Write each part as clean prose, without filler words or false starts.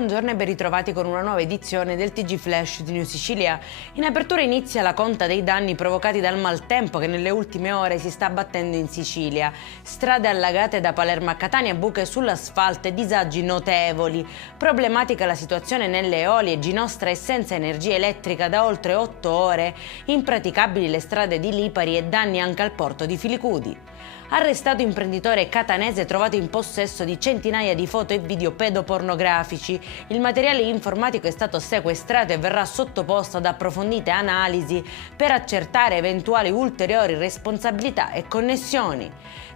buongiorno e ben ritrovati con una nuova edizione del TG Flash di New Sicilia. In apertura inizia la conta dei danni provocati dal maltempo che nelle ultime ore si sta abbattendo in Sicilia. Strade allagate da Palermo a Catania, buche sull'asfalto e disagi notevoli. Problematica la situazione nelle Eolie, Ginostra è senza energia elettrica da oltre 8 ore. Impraticabili le strade di Lipari e danni anche al porto di Filicudi. Arrestato imprenditore catanese trovato in possesso di centinaia di foto e video pedopornografici. Il materiale informatico è stato sequestrato e verrà sottoposto ad approfondite analisi per accertare eventuali ulteriori responsabilità e connessioni.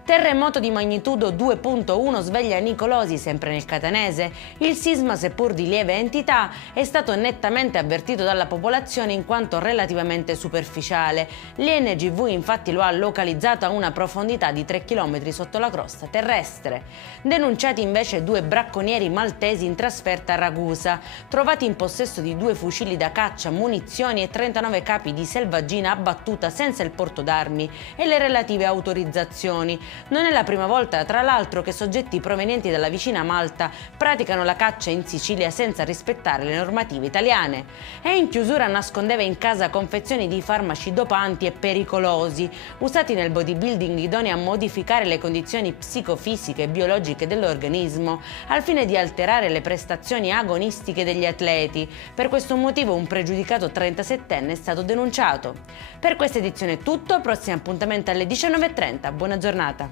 Terremoto di magnitudo 2.1 sveglia Nicolosi, sempre nel catanese. Il sisma, seppur di lieve entità, è stato nettamente avvertito dalla popolazione in quanto relativamente superficiale. L'INGV infatti lo ha localizzato a una profondità di 3 km sotto la crosta terrestre. Denunciati invece 2 bracconieri maltesi in trasferta a Ragusa, trovati in possesso di 2 fucili da caccia, munizioni e 39 capi di selvaggina abbattuta senza il porto d'armi e le relative autorizzazioni. Non è la prima volta, tra l'altro, che soggetti provenienti dalla vicina Malta praticano la caccia in Sicilia senza rispettare le normative italiane. E in chiusura nascondeva in casa confezioni di farmaci dopanti e pericolosi, usati nel bodybuilding idonei a modificare le condizioni psicofisiche e biologiche dell'organismo, al fine di alterare le prestazioni agonistiche degli atleti. Per questo motivo un pregiudicato 37enne è stato denunciato. Per questa edizione è tutto, prossimo appuntamento alle 19:30. Buona giornata.